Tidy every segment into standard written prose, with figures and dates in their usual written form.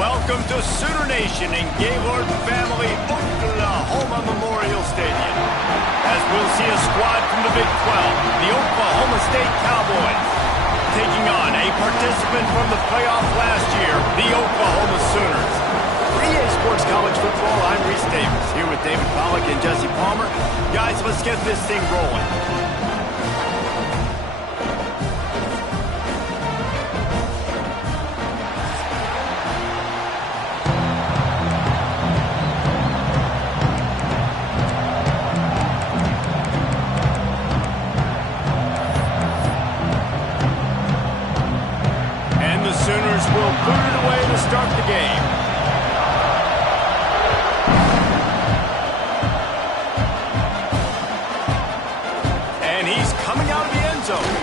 Welcome to Sooner Nation in Gaylord Family Oklahoma Memorial Stadium. As we'll see a squad from the Big 12, the Oklahoma State Cowboys, taking on a participant from the playoff last year, the Oklahoma Sooners. For EA Sports College Football, I'm Reese Davis, here with David Pollack and Jesse Palmer. Guys, let's get this thing rolling. Sooners will put it away to start the game. And he's coming out of the end zone.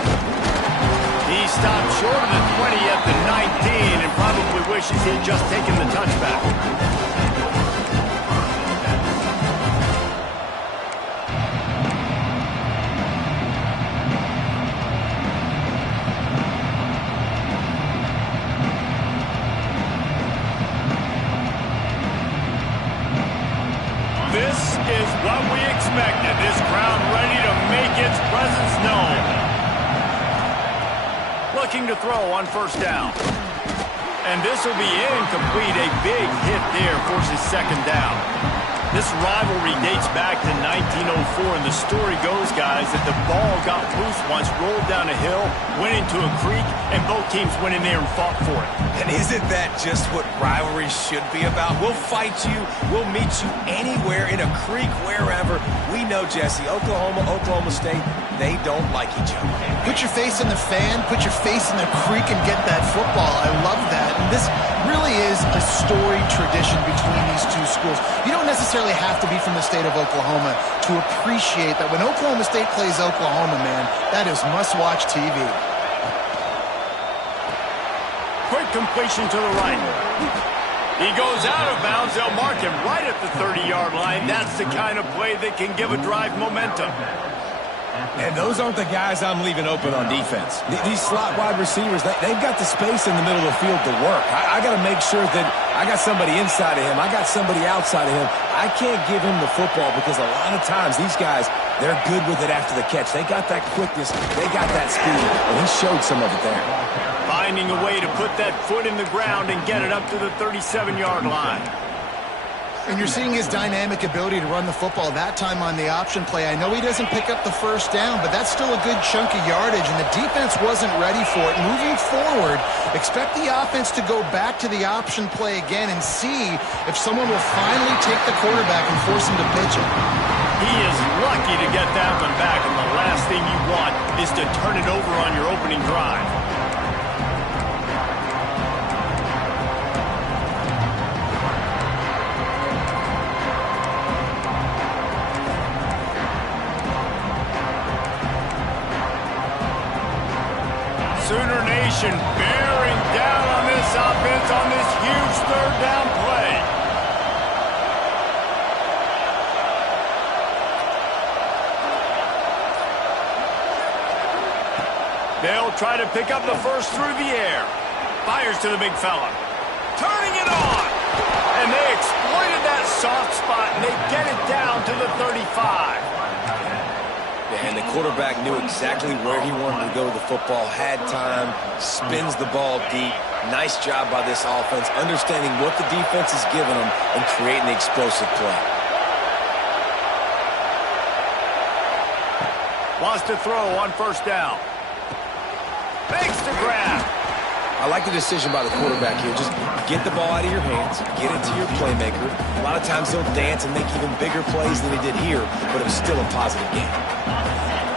He stopped short of the 20 at the 19 and probably wishes he had just taken the touchback. This is what we expected. This crowd ready to make its presence known. Looking to throw on first down. And this will be incomplete. A big hit there forces second down. This rivalry dates back to 1904, and the story goes, guys, that the ball got loose once, rolled down a hill, went into a creek, and both teams went in there and fought for it. And isn't that just what rivalry should be about? We'll fight you. We'll meet you anywhere, in a creek, wherever. We know, Jesse, Oklahoma State, they don't like each other. Put your face in the fan, put your face in the creek and get that football. I love that. And this really is a storied tradition between these two schools. You don't necessarily have to be from the state of Oklahoma to appreciate that when Oklahoma State plays Oklahoma, man, that is must-watch TV. Quick completion to the right. He goes out of bounds. They'll mark him right at the 30-yard line. That's the kind of play that can give a drive momentum. And those aren't the guys I'm leaving open on defense. These slot wide receivers, they've got the space in the middle of the field to work. I got to make sure that I got somebody inside of him. I got somebody outside of him. I can't give him the football because a lot of times these guys, they're good with it after the catch. They got that quickness. They got that speed. And he showed some of it there. Finding a way to put that foot in the ground and get it up to the 37-yard line. And you're seeing his dynamic ability to run the football that time on the option play. I know he doesn't pick up the first down, but that's still a good chunk of yardage, and the defense wasn't ready for it. Moving forward, expect the offense to go back to the option play again and see if someone will finally take the quarterback and force him to pitch it. He is lucky to get that one back, and the last thing you want is to turn it over on your opening drive. Sooner Nation bearing down on this offense on this huge third down play. They'll try to pick up the first through the air. Fires to the big fella. Turning it on. And they exploited that soft spot, and they get it down to the 35. And the quarterback knew exactly where he wanted to go with the football, had time, spins the ball deep. Nice job by this offense, understanding what the defense is giving them and creating the explosive play. Wants to throw on first down. Makes the grab. I like the decision by the quarterback here. Just get the ball out of your hands, get it to your playmaker. A lot of times he'll dance and make even bigger plays than he did here, but it was still a positive game.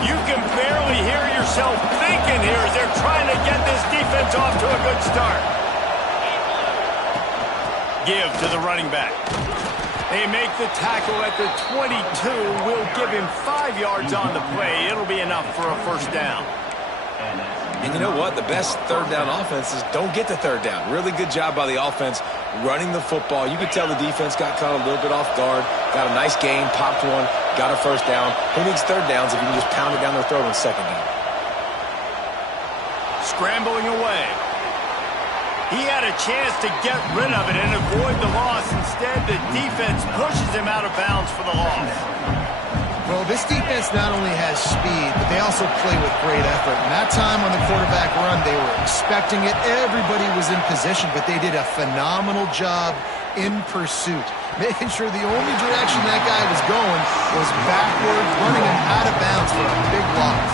You can barely hear yourself thinking here as they're trying to get this defense off to a good start. Give to the running back. They make the tackle at the 22. Will give him 5 yards on the play. It'll be enough for a first down. And you know what? The best third down offenses don't get to third down. Really good job by the offense running the football. You could tell the defense got caught a little bit off guard. Got a nice gain, popped one, got a first down. Who needs third downs if you can just pound it down their throat on second down? Scrambling away. He had a chance to get rid of it and avoid the loss. Instead, the defense pushes him out of bounds for the loss. Well, this defense not only has speed, but they also play with great effort. And that time on the quarterback run, they were expecting it. Everybody was in position, but they did a phenomenal job in pursuit, making sure the only direction that guy was going was backward, running him out of bounds for a big loss.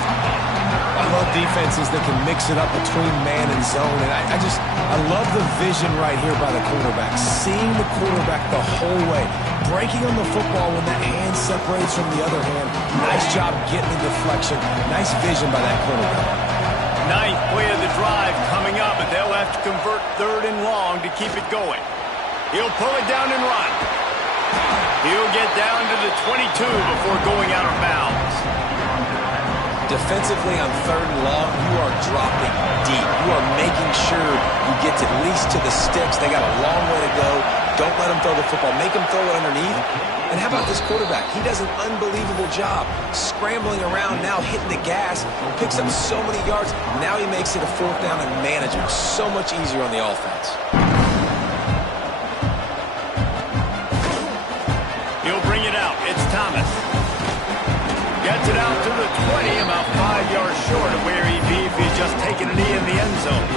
I love defenses that can mix it up between man and zone, and I love the vision right here by the quarterback, seeing the quarterback the whole way, breaking on the football when that hand separates from the other hand. Nice job getting the deflection. Nice vision by that quarterback. Ninth play of the drive coming up, but they'll have to convert 3rd and long to keep it going. He'll pull it down and run. He'll get down to the 22 before going out of bounds. Defensively on 3rd and long, you are dropping deep. You are making sure you get at least to the sticks. They got a long way to go. Don't let them throw the football. Make them throw it underneath. And how about this quarterback? He does an unbelievable job scrambling around, now hitting the gas, picks up so many yards. Now he makes it a 4th down and management. So much easier on the offense. He'll bring it out. It's Thomas. Gets it out to the 20, about 5 yards short of where he'd be if he'd just taken a knee in the end zone.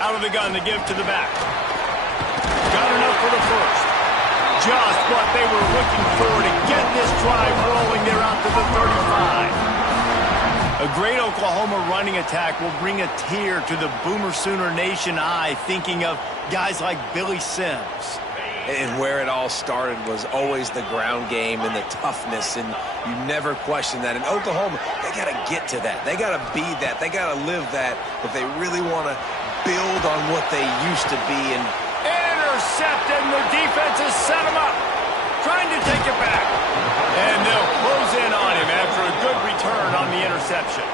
Out of the gun to give to the back. Got enough for the first. Just what they were looking for to get this drive rolling. They're out to the 35. A great Oklahoma running attack will bring a tear to the Boomer Sooner Nation eye, thinking of guys like Billy Sims. And where it all started was always the ground game and the toughness, and you never question that. In Oklahoma, they got to get to that. They got to be that. They got to live that if they really want to build on what they used to be. And intercepted, and the defense has set him up, trying to take it back. And they'll close in on him after a good return on the interception.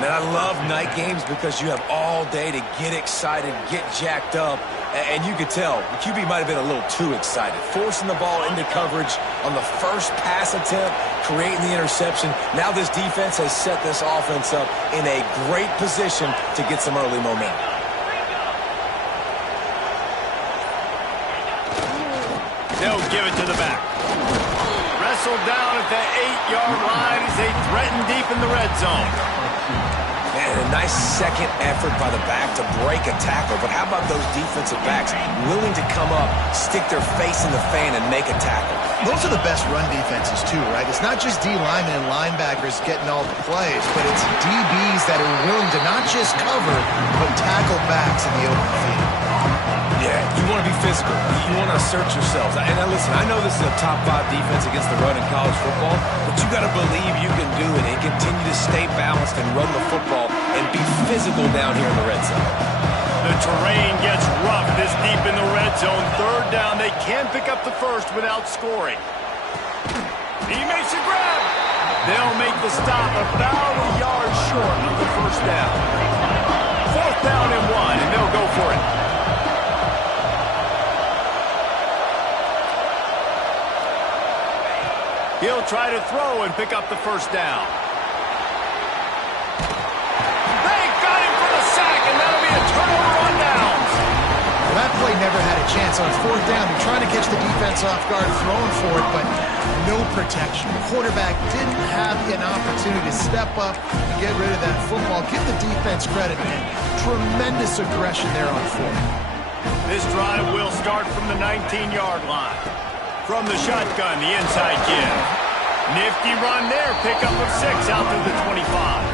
Man, I love night games because you have all day to get excited, get jacked up, and you could tell the QB might have been a little too excited, forcing the ball into coverage on the first pass attempt, creating the interception. Now this defense has set this offense up in a great position to get some early momentum. They'll give it to the back. Wrestled down at the 8-yard line as they threaten deep in the red zone. Man, a nice second effort by the back to break a tackle. But how about those defensive backs willing to come up, stick their face in the fan, and make a tackle? Those are the best run defenses, too, right? It's not just D linemen and linebackers getting all the plays, but it's DBs that are willing to not just cover, but tackle backs in the open field. Yeah, you want to be physical. You want to assert yourselves. And now listen, I know this is a top 5 defense against the run in college football, but you got to believe you can do it and continue to stay balanced and run the football and be physical down here in the red zone. The terrain gets rough this deep in the red zone. 3rd down, they can pick up the first without scoring. He makes a grab. They'll make the stop about a yard short of the first down. 4th down and 1, and they'll go for it. He'll try to throw and pick up the first down. They got him for the sack, and that'll be a turnover on downs. Well, that play never had a chance on 4th down. They're trying to catch the defense off guard, throwing for it, but no protection. The quarterback didn't have an opportunity to step up and get rid of that football. Give the defense credit, man. Tremendous aggression there on 4th. This drive will start from the 19-yard line. From the shotgun, the inside give. Nifty run there, pickup of 6 out to the 25.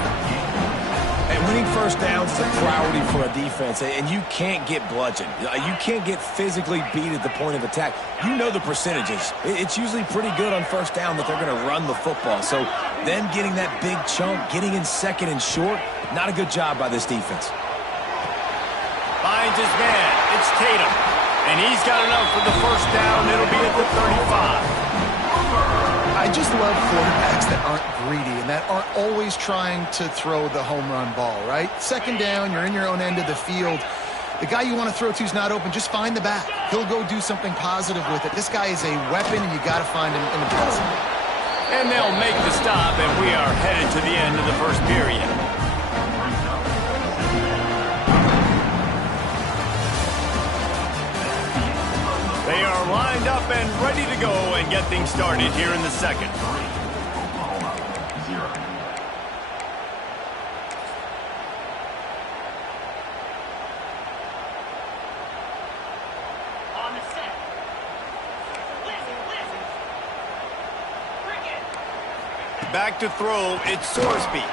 And winning first downs is a priority for a defense, and you can't get bludgeoned. You can't get physically beat at the point of attack. You know the percentages. It's usually pretty good on first down that they're going to run the football. So them getting that big chunk, getting in 2nd and short, not a good job by this defense. Finds his man. It's Tatum. And he's got enough for the first down. It'll be at the 35. I just love quarterbacks that aren't greedy and that aren't always trying to throw the home run ball, right? Second down, you're in your own end of the field. The guy you want to throw to is not open. Just find the back. He'll go do something positive with it. This guy is a weapon, and you got to find him in the passing. And they'll make the stop, and we are headed to the end of the first period. They are lined up and ready to go and get things started here in the second. Back to throw, it's Sorsby.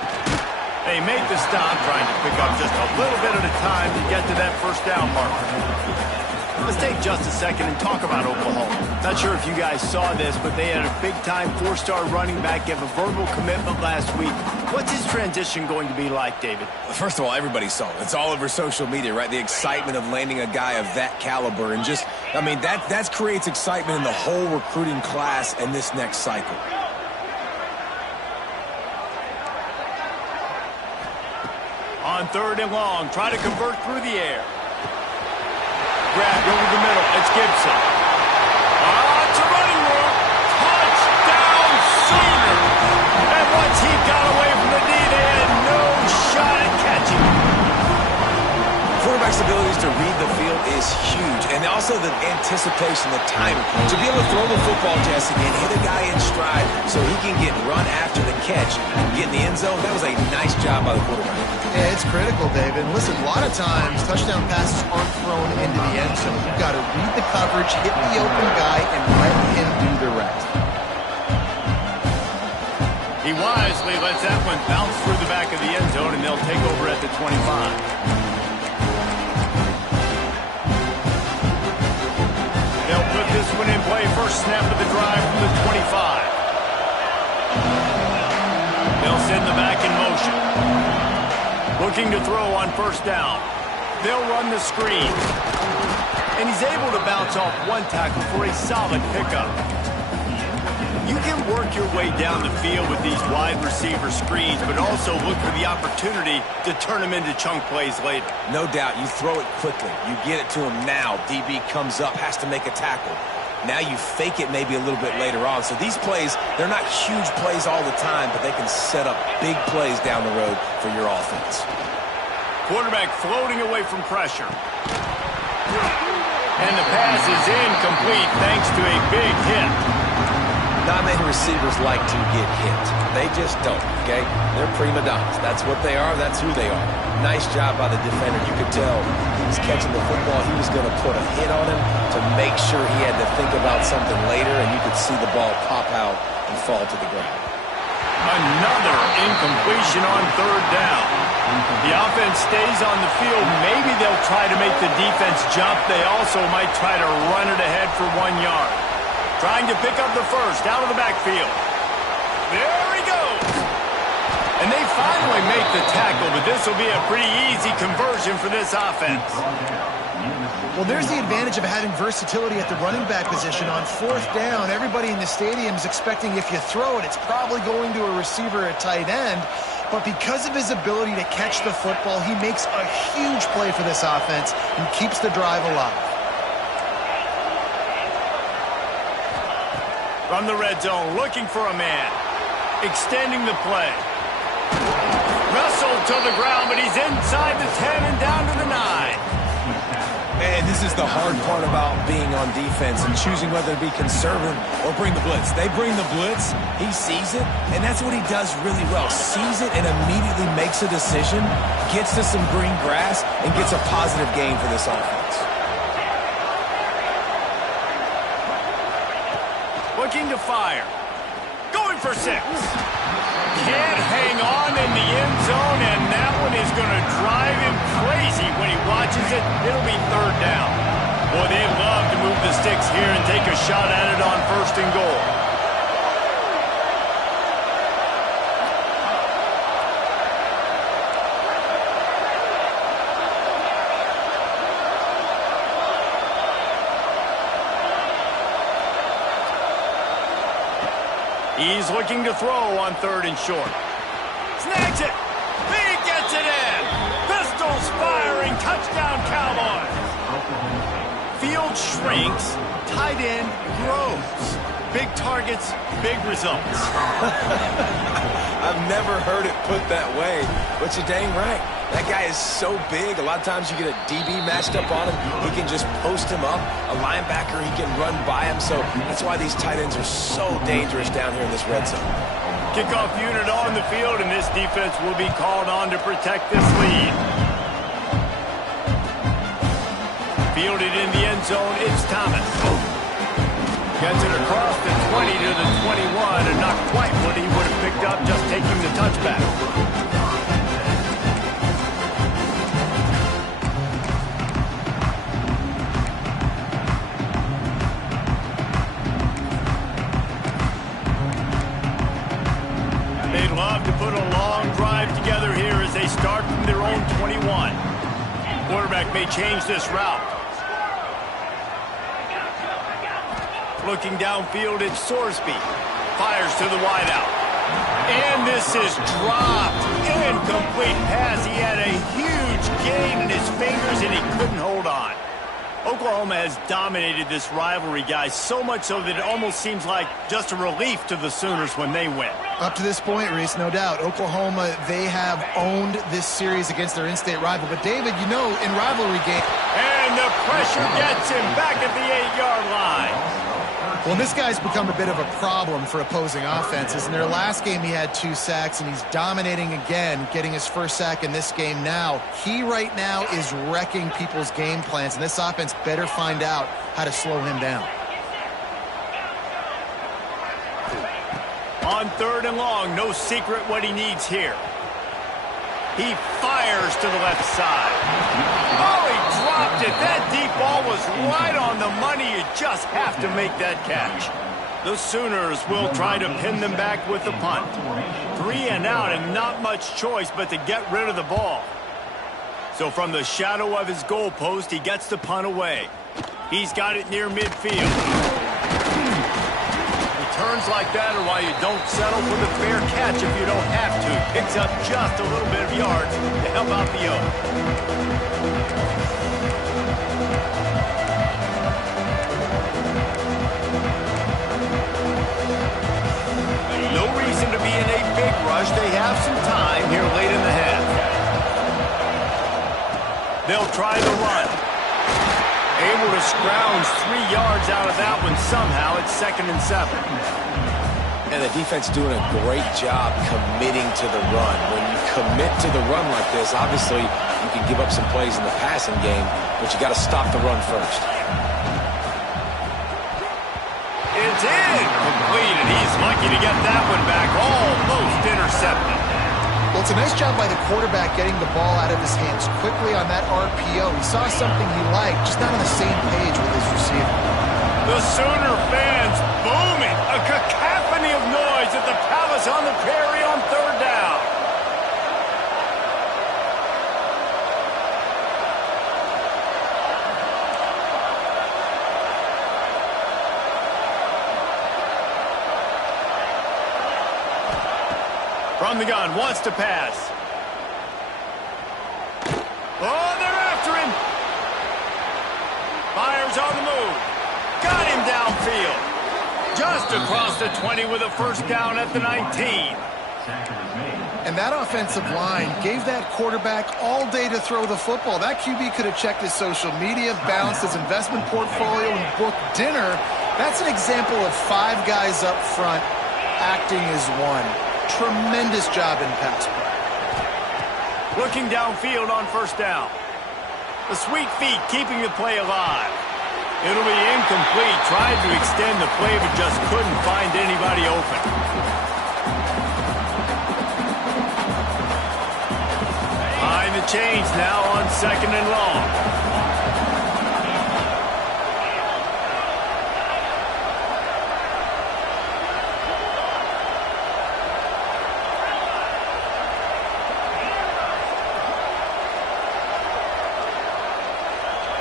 They made the stop, trying to pick up just a little bit at a time to get to that first down marker. Let's take just a second and talk about Oklahoma. Not sure if you guys saw this, but they had a big-time four-star running back give a verbal commitment last week. What's his transition going to be like, David? First of all, everybody saw it. It's all over social media, right? The excitement of landing a guy of that caliber. And just, I mean, that creates excitement in the whole recruiting class and this next cycle. On third and long, try to convert through the air. Grabbed over the middle, it's Gibson. It's a running route. Touchdown Sooner! And once he got away from the D, they had no shot at catching him. Quarterback's abilities to read the field is huge, and also the anticipation, the timing. To be able to throw the football, Jesse, and hit a guy in stride so he can get run after the catch and get in the end zone, that was a nice job by the quarterback. Yeah, it's critical, David. And listen, a lot of times, touchdown passes aren't thrown into the end zone. You've got to read the coverage, hit the open guy, and let him do the rest. He wisely lets that one bounce through the back of the end zone, and they'll take over at the 25. They'll put this one in play. First snap of the drive from the 25. They'll send the back in motion. Looking to throw on first down. They'll run the screen. And he's able to bounce off one tackle for a solid pickup. You can work your way down the field with these wide receiver screens, but also look for the opportunity to turn them into chunk plays later. No doubt, you throw it quickly. You get it to him now. DB comes up, has to make a tackle. Now you fake it maybe a little bit later on. So these plays, they're not huge plays all the time, but they can set up big plays down the road for your offense. Quarterback floating away from pressure. And the pass is incomplete thanks to a big hit. Not many receivers like to get hit. They just don't, okay? They're prima donnas. That's what they are. That's who they are. Nice job by the defender. You could tell he was catching the football. He was going to put a hit on him to make sure he had to think about something later, and you could see the ball pop out and fall to the ground. Another incompletion on third down. The offense stays on the field. Maybe they'll try to make the defense jump. They also might try to run it ahead for 1 yard. Trying to pick up the first out of the backfield. There he goes. And they finally make the tackle, but this will be a pretty easy conversion for this offense. Well, there's the advantage of having versatility at the running back position. On fourth down, everybody in the stadium is expecting if you throw it, it's probably going to a receiver at tight end. But because of his ability to catch the football, he makes a huge play for this offense and keeps the drive alive. From the red zone, looking for a man. Extending the play. Wrestled to the ground, but he's inside the 10 and down to the 9. And this is the hard part about being on defense and choosing whether to be conservative or bring the blitz. They bring the blitz, he sees it, and that's what he does really well. Sees it and immediately makes a decision, gets to some green grass, and gets a positive gain for this offense. Looking to fire. Going for 6. Can't hang on in the end zone, and that one is going to drive him crazy when he watches it. It'll be third down. Boy, they love to move the sticks here and take a shot at it on first and goal. He's looking to throw on 3rd and short. Snags it. He gets it in. Pistols firing. Touchdown, Cowboys. Field shrinks. Tight end grows. Big targets, big results. I've never heard it put that way, but you're dang right. That guy is so big, a lot of times you get a DB matched up on him. He can just post him up. A linebacker, he can run by him. So that's why these tight ends are so dangerous down here in this red zone. Kickoff unit on the field, and this defense will be called on to protect this lead. Fielded in the end zone, it's Thomas. Gets it across the 20 to the 21, and not quite what he would have picked up just taking the touchback. They'd love to put a long drive together here as they start from their own 21. Quarterback may change this route. Looking downfield, it's Sorsby. Fires to the wideout. And this is dropped. Incomplete pass. He had a huge gain in his fingers, and he couldn't hold on. Oklahoma has dominated this rivalry, guys, so much so that it almost seems like just a relief to the Sooners when they win. Up to this point, Reese, no doubt, Oklahoma, they have owned this series against their in-state rival. But, David, you know, in rivalry games... And the pressure gets him back at the 8-yard line. Well, this guy's become a bit of a problem for opposing offenses. In their last game, he had 2 sacks, and he's dominating again, getting his first sack in this game now. He right now is wrecking people's game plans, and this offense better find out how to slow him down. On 3rd and long, no secret what he needs here. He fires to the left side. Oh, he dropped it. That deep ball was right on the money. You just have to make that catch. The Sooners will try to pin them back with the punt. 3 and out, and not much choice but to get rid of the ball. So from the shadow of his goalpost, he gets the punt away. He's got it near midfield. Turns like that are why you don't settle for the fair catch if you don't have to. Picks up just a little bit of yards to help out the Oak. No reason to be in a big rush. They have some time here late in the half. They'll try the run. Able to scrounge 3 yards out of that one somehow. It's 2nd and 7. And the defense doing a great job committing to the run. When you commit to the run like this, obviously you can give up some plays in the passing game, but you got to stop the run first. It's incomplete, and he's lucky to get that one back. Almost intercepted. Well, it's a nice job by the quarterback getting the ball out of his hands quickly on that RPO. He saw something he liked, just not on the same page with his receiver. The Sooner fans booming. A cacophony of noise at the Palace on the Prairie on 3rd down. From the gun, wants to pass. Oh, they're after him. Fires on the move. Got him downfield. Just across the 20 with a first down at the 19. And that offensive line gave that quarterback all day to throw the football. That QB could have checked his social media, balanced his investment portfolio, and booked dinner. That's an example of 5 guys up front acting as one. Tremendous job in pass play. Looking downfield on first down. The sweet feet keeping the play alive. It'll be incomplete. Tried to extend the play, but just couldn't find anybody open. Behind the chains now on 2nd and long.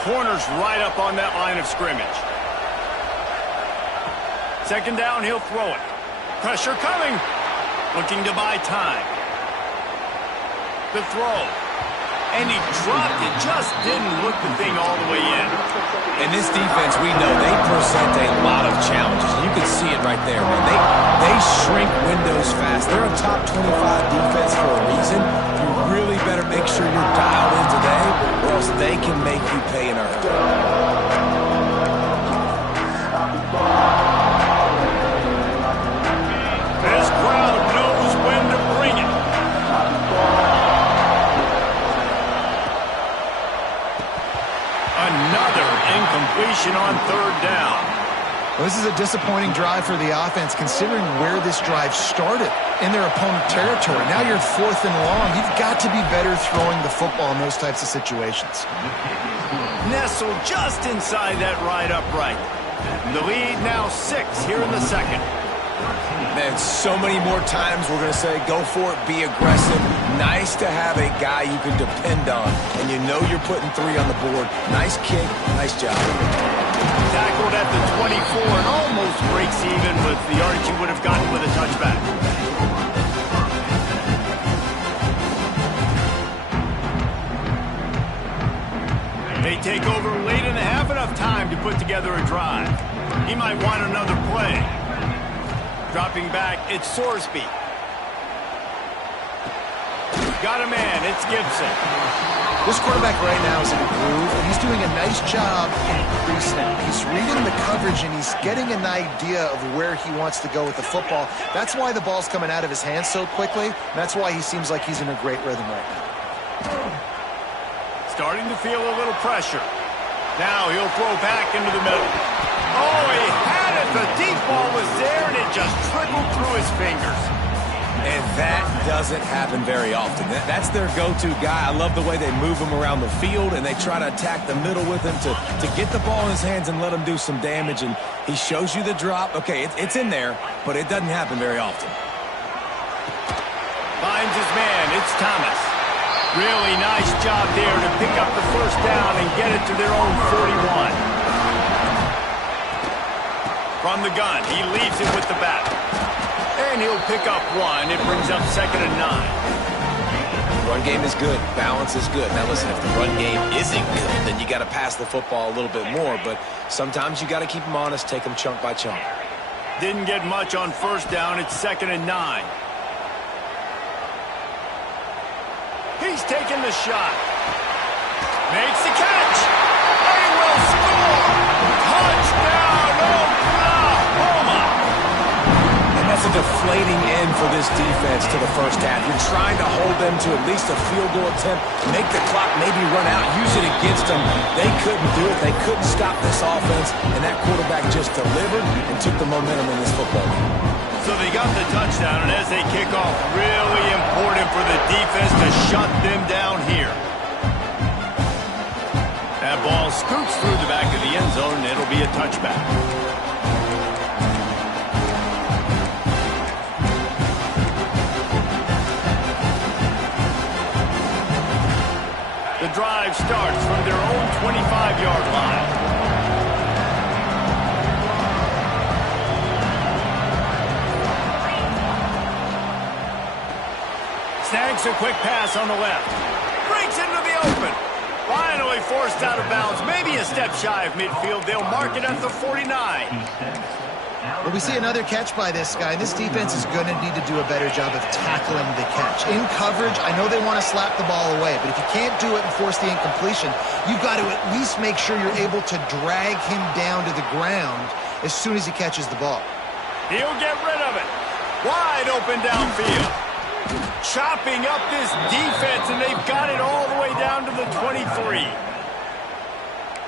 Corner's right up on that line of scrimmage. 2nd down, he'll throw it. Pressure coming. Looking to buy time. The throw. And he dropped it. Just didn't look the thing all the way in. And this defense, we know, they present a lot of challenges. You can see it right there, man. They shrink windows fast. They're a top 25 defense for a reason. You really better make sure you're dialed in today, or else they can make you pay in a hurry. This crowd knows when to bring it. Another incompletion on third down. Well, this is a disappointing drive for the offense, considering where this drive started in their opponent territory. Now you're 4th and long. You've got to be better throwing the football in those types of situations. Nestled just inside that right upright. The lead now 6 here in the second. Man, so many more times we're going to say, go for it, be aggressive. Nice to have a guy you can depend on, and you know you're putting 3 on the board. Nice kick, nice job. Tackled at the 24 and almost breaks even with the yardage he would have gotten with a touchback. They take over late in the half, enough time to put together a drive. He might want another play. Dropping back, it's Sorsby. Got a man, it's Gibson. This quarterback right now is in a groove, and he's doing a nice job in pre-snap. He's reading the coverage, and he's getting an idea of where he wants to go with the football. That's why the ball's coming out of his hands so quickly. That's why he seems like he's in a great rhythm right now. Starting to feel a little pressure. Now he'll throw back into the middle. Oh, he had it. The deep ball was there, and it just trickled through his fingers. And that doesn't happen very often. That's their go-to guy. I love the way they move him around the field, and they try to attack the middle with him to get the ball in his hands and let him do some damage. And he shows you the drop. Okay, it's in there, but it doesn't happen very often. Finds his man. It's Thomas. Really nice job there to pick up the first down and get it to their own 41. From the gun, he leaves it with the back. And he'll pick up 1. It brings up 2nd and 9. Run game is good. Balance is good. Now listen, if the run game isn't good, then you got to pass the football a little bit more. But sometimes you got to keep them honest, take them chunk by chunk. Didn't get much on first down. It's 2nd and 9. He's taking the shot. Makes the catch. They will score. Touchdown, Oklahoma. And that's a deflating end for this defense to the first half. You're trying to hold them to at least a field goal attempt, make the clock maybe run out, use it against them. They couldn't do it. They couldn't stop this offense, and that quarterback just delivered and took the momentum in this football game. So they got the touchdown, and as they kick off, really important for the defense to shut them down here. That ball scoots through the back of the end zone, and it'll be a touchback. The drive starts from their own 25-yard line. Snags a quick pass on the left. Breaks into the open. Finally forced out of bounds. Maybe a step shy of midfield. They'll mark it at the 49. Well, we see another catch by this guy. This defense is going to need to do a better job of tackling the catch. In coverage, I know they want to slap the ball away, but if you can't do it and force the incompletion, you've got to at least make sure you're able to drag him down to the ground as soon as he catches the ball. He'll get rid of it. Wide open downfield. Chopping up this defense, and they've got it all the way down to the 23.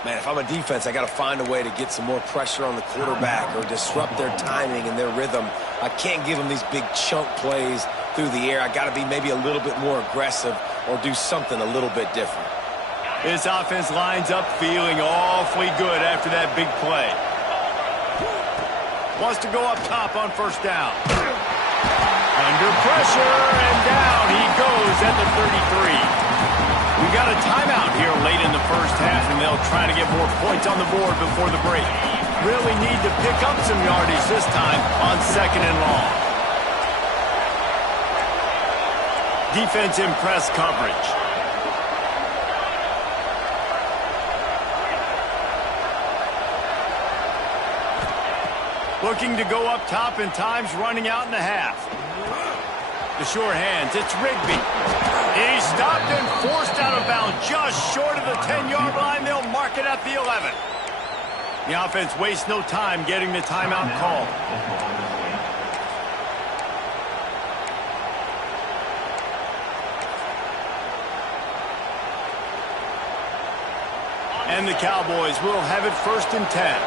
Man, if I'm a defense, I got to find a way to get some more pressure on the quarterback or disrupt their timing and their rhythm. I can't give them these big chunk plays through the air. I got to be maybe a little bit more aggressive or do something a little bit different. This offense lines up feeling awfully good after that big play. Wants to go up top on first down. Under pressure, and down he goes at the 33. We got a timeout here late in the first half, and they'll try to get more points on the board before the break. Really need to pick up some yardage this time on 2nd and long. Defense in press coverage. Looking to go up top, and time's running out in the half. The sure hands, it's Rigby. He's stopped and forced out of bounds just short of the 10-yard line. They'll mark it at the 11. The offense wastes no time getting the timeout called. And the Cowboys will have it 1st and 10.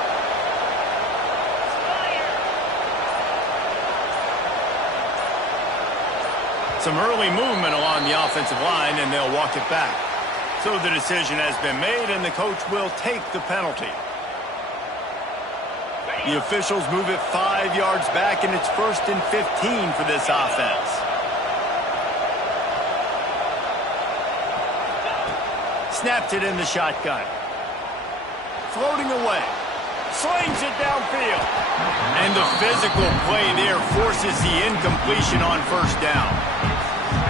Some early movement along the offensive line, and they'll walk it back. So the decision has been made, and the coach will take the penalty. The officials move it 5 yards back, and it's 1st and 15 for this offense. Snapped it in the shotgun. Floating away. Slings it downfield. And the physical play there forces the incompletion on 1st down.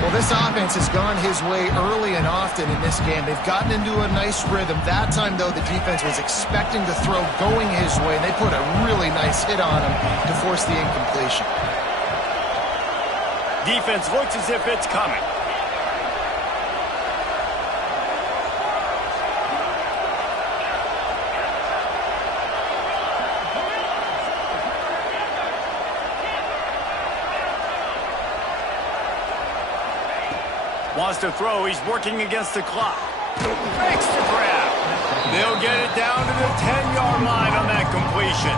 Well, this offense has gone his way early and often in this game. They've gotten into a nice rhythm. That time, though, the defense was expecting the throw going his way, and they put a really nice hit on him to force the incompletion. Defense looks as if it's coming. Wants to throw. He's working against the clock. Makes the grab. They'll get it down to the 10-yard line on that completion.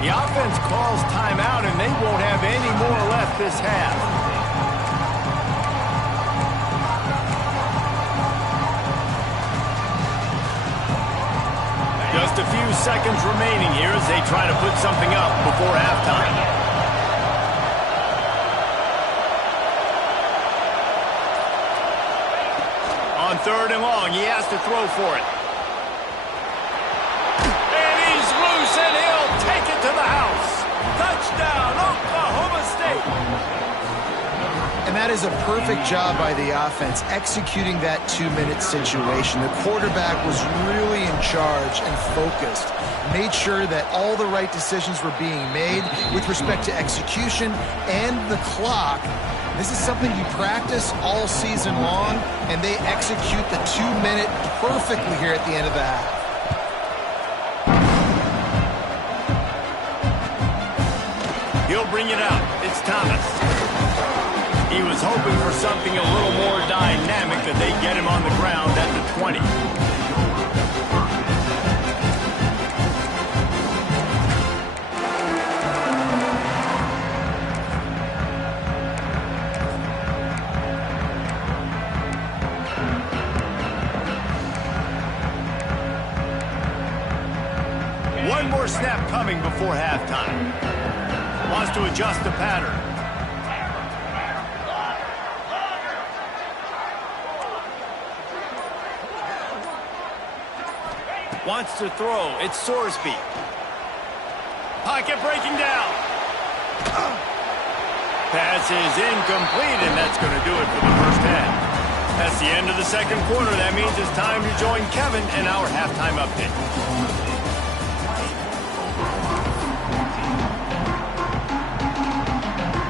The offense calls timeout, and they won't have any more left this half. Just a few seconds remaining here as they try to put something up before halftime. On 3rd and long, he has to throw for it. And he's loose, and he'll take it to the house. Touchdown, Oklahoma State. And that is a perfect job by the offense, executing that 2-minute situation. The quarterback was really in charge and focused. Made sure that all the right decisions were being made with respect to execution and the clock. This is something you practice all season long, and they execute the 2-minute perfectly here at the end of the half. He'll bring it out. It's Thomas. He was hoping for something a little more dynamic, that they get him on the ground at the 20. One more snap coming before halftime. Wants to adjust the pattern. Wants to throw. It's Sorsby. Pocket breaking down. Pass is incomplete, and that's going to do it for the first half. That's the end of the second quarter. That means it's time to join Kevin in our halftime update.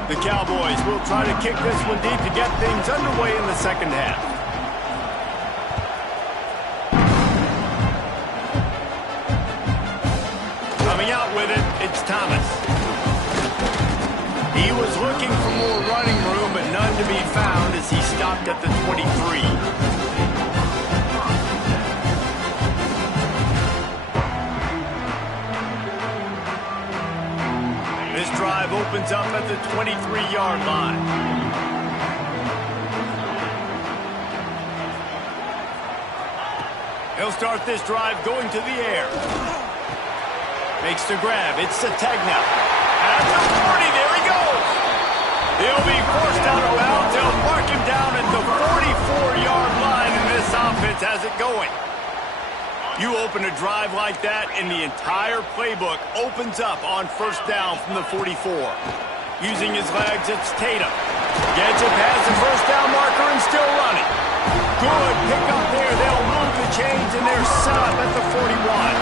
The Cowboys will try to kick this one deep to get things underway in the second half. Coming out with it, it's Thomas. He was looking for more running room, but none to be found as he stopped at the 23. This drive opens up at the 23-yard line. He'll start this drive going to the air. Makes the grab. It's Sategna. At the 40, there he goes. He'll be forced out of bounds. They'll mark him down at the 44-yard line, and this offense has it going. You open a drive like that, and the entire playbook opens up on 1st down from the 44. Using his legs, it's Tatum. Gets it past the first down marker and still running. Good pick up there. They'll move the chains, and they're set up at the 41.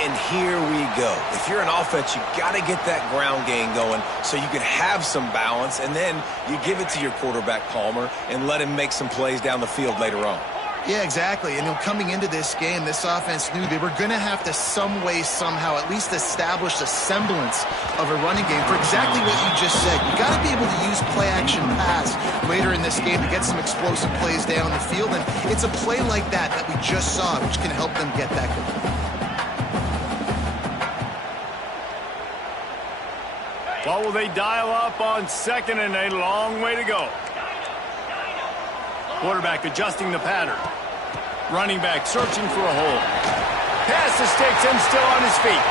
And here we go. If you're an offense, you got to get that ground game going so you can have some balance, and then you give it to your quarterback, Palmer, and let him make some plays down the field later on. Yeah, exactly. And coming into this game, this offense knew they were going to have to some way, somehow, at least establish a semblance of a running game for exactly what you just said. You got to be able to use play-action pass later in this game to get some explosive plays down the field. And it's a play like that that we just saw, which can help them get that going. What will they dial up on second and a long way to go? Quarterback adjusting the pattern. Running back searching for a hole. Pass the sticks and still on his feet.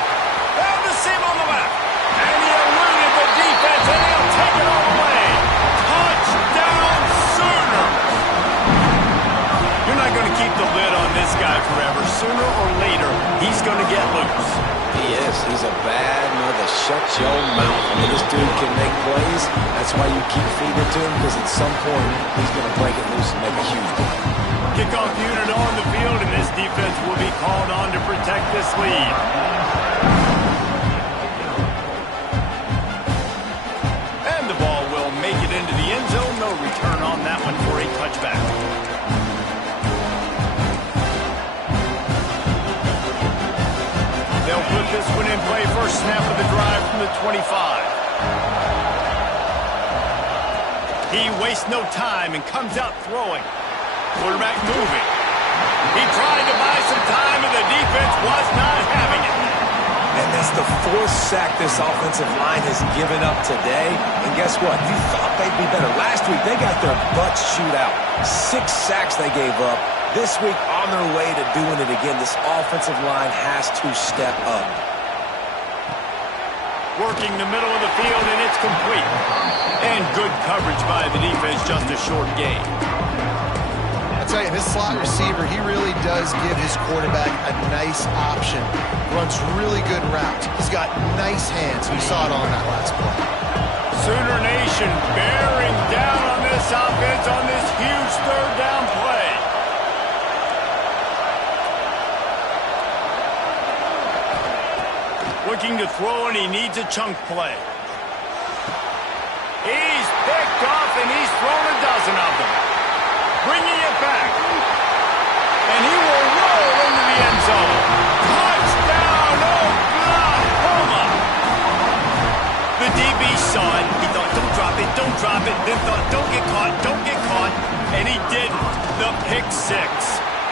Found the seam on the left. And he eluded the defense, and he'll take it all the way. Touchdown Sooner! You're not going to keep the lid on this guy forever. Sooner or later, he's going to get loose. He is. He's a bad mother. Shut your mouth. I mean, this dude can make plays. That's why you keep feeding it to him, because at some point, he's going to break it loose and make a huge play. Kickoff unit on the field, and this defense will be called on to protect this lead. And the ball will make it into the end zone. No return on that one for a touchback. They'll put this one in play. First snap of the drive from the 25. He wastes no time and comes out throwing. Quarterback moving. He tried to buy some time, and the defense was not having it. And that's the fourth sack this offensive line has given up today. And guess what? You thought they'd be better. Last week, they got their butts chewed out. 6 sacks they gave up. This week, on their way to doing it again, this offensive line has to step up. Working the middle of the field, and it's complete. And good coverage by the defense, just a short gain. I'll tell you, this slot receiver, he really does give his quarterback a nice option. Runs really good routes. He's got nice hands. We saw it on that last play. Sooner Nation bearing down on this offense on this huge third down play. Looking to throw, and he needs a chunk play. He's picked off, and he's thrown a dozen of them. Bringing it back. And he will roll into the end zone. Touchdown, Oklahoma! The DB saw it. He thought, don't drop it. Then thought, don't get caught. And he didn't. The pick six.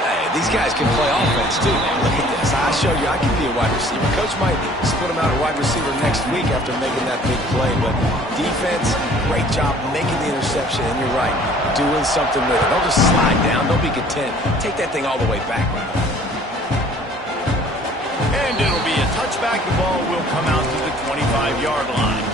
Hey, these guys can play offense, too, man. Look at this. I show you I can be a wide receiver. Coach might split him out a wide receiver next week after making that big play. But defense, great job making the interception. And you're right, doing something with it. Don't just slide down. Don't be content. Take that thing all the way back. And it'll be a touchback. The ball will come out to the 25-yard line.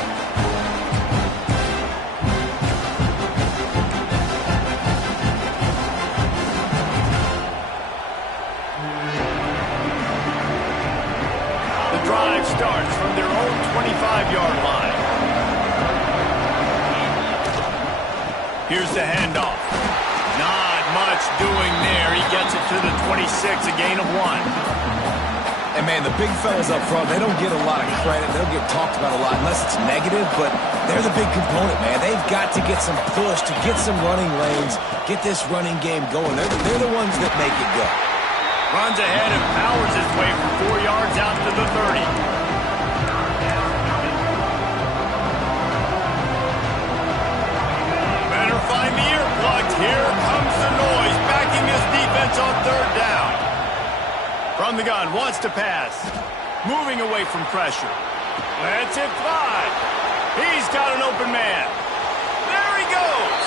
Drive starts from their own 25-yard line. Here's the handoff. Not much doing there. He gets it to the 26, a gain of 1. And, man, the big fellas up front, they don't get a lot of credit. They don't get talked about a lot unless it's negative, but they're the big component, man. They've got to get some push, to get some running lanes, get this running game going. They're the ones that make it go. Runs ahead and powers his way for 4 yards out to the 30. Better find the earplugs. Here comes the noise, backing this defense on third down. From the gun, wants to pass. Moving away from pressure. Lets it fly. He's got an open man. There he goes.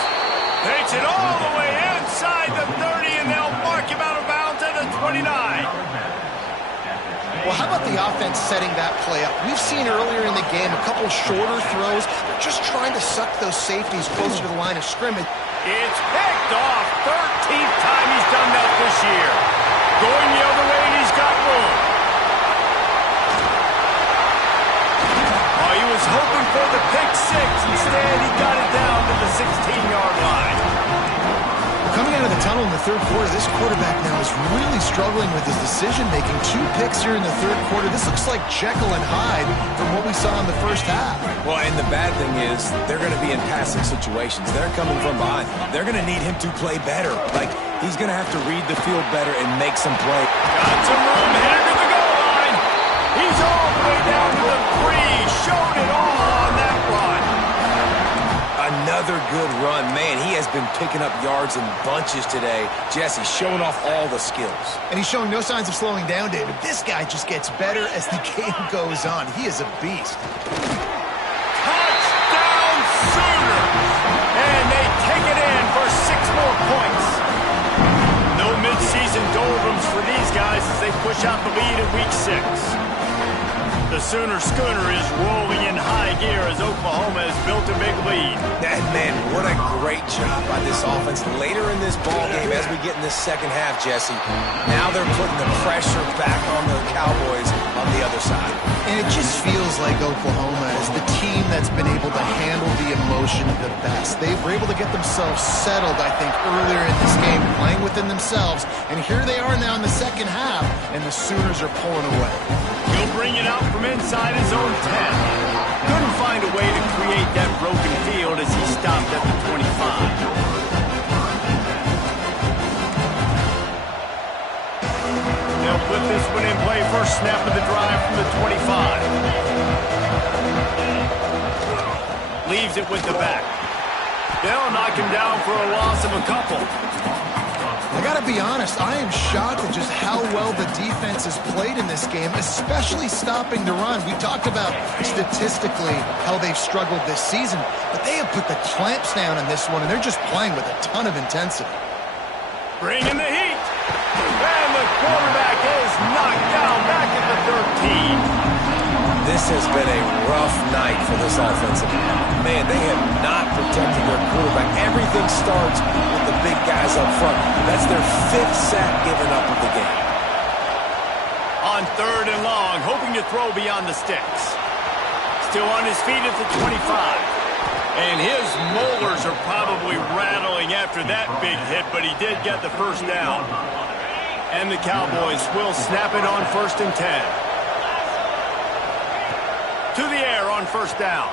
Takes it all the way inside the 30, and they'll mark him out of bounds at the 29. Well, how about the offense setting that play up? We've seen earlier in the game a couple shorter throws. They're just trying to suck those safeties closer to the line of scrimmage. It's picked off. 13th time he's done that this year. Going the other way, and he's got room. Oh, he was hoping for for the pick six. Instead, he got it down to the 16-yard line. Coming out of the tunnel in the third quarter, this quarterback now is really struggling with his decision-making. 2 picks here in the third quarter. This looks like Jekyll and Hyde from what we saw in the first half. Well, and the bad thing is they're going to be in passing situations. They're coming from behind. They're going to need him to play better. Like, he's going to have to read the field better and make some play. Got some room, headed to the goal line. He's all the way down to the 3. Showed it all on that run. Another good run. Man, he has been picking up yards in bunches today. Jesse showing off all the skills. And he's showing no signs of slowing down, David. This guy just gets better as the game goes on. He is a beast. Touchdown Sooners! And they take it in for 6 more points. No midseason doldrums for these guys as they push out the lead in Week 6. The Sooner schooner is rolling in high gear as Oklahoma has built a big lead. And man, what a great job by this offense later in this ball game as we get in this second half, Jesse. Now they're putting the pressure back on the Cowboys on the other side. And it just feels like Oklahoma is the team that's been able to handle the emotion the best. They were able to get themselves settled, I think, earlier in this game, playing within themselves. And here they are now in the second half, and the Sooners are pulling away. He'll bring it out from inside his own 10. Couldn't find a way to create that broken field as he stopped at the 25. They'll put this one in play. First snap of the drive from the 25. Leaves it with the back. They'll knock him down for a loss of a couple. I got to be honest, I am shocked at just how well the defense has played in this game, especially stopping the run. We talked about statistically how they've struggled this season, but they have put the clamps down in this one, and they're just playing with a ton of intensity. Bringing the heat. And the quarterback is knocked down back at the 13. This has been a rough night for this offensive line. Man, they have not protected their quarterback. Everything starts with the big guys up front. That's their 5th sack given up of the game. On 3rd and long, hoping to throw beyond the sticks. Still on his feet at the 25. And his molars are probably rattling after that big hit, but he did get the first down. And the Cowboys will snap it on 1st and 10. To the air on 1st down.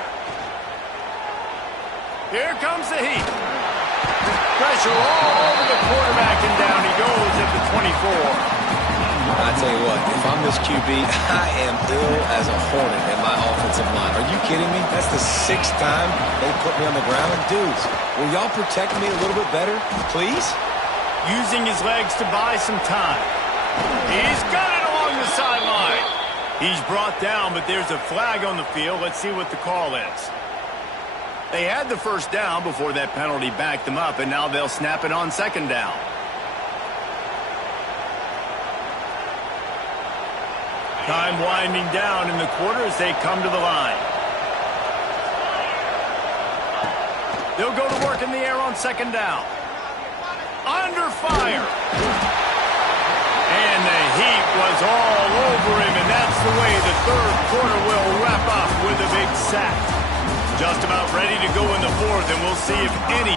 Here comes the heat. Pressure all over the quarterback, and down he goes at the 24. I tell you what, if I'm this QB, I am ill as a hornet in my offensive line. Are you kidding me? That's the 6th time they put me on the ground. Dudes, will y'all protect me a little bit better, please? Using his legs to buy some time. He's got it along the sideline. He's brought down, but there's a flag on the field. Let's see what the call is. They had the first down before that penalty backed them up, and now they'll snap it on 2nd down. Time winding down in the quarter as they come to the line. They'll go to work in the air on 2nd down. Under fire. And the heat was all over him, and that's the way the 3rd quarter will wrap up with a big sack. Just about ready to go in the 4th, and we'll see if any...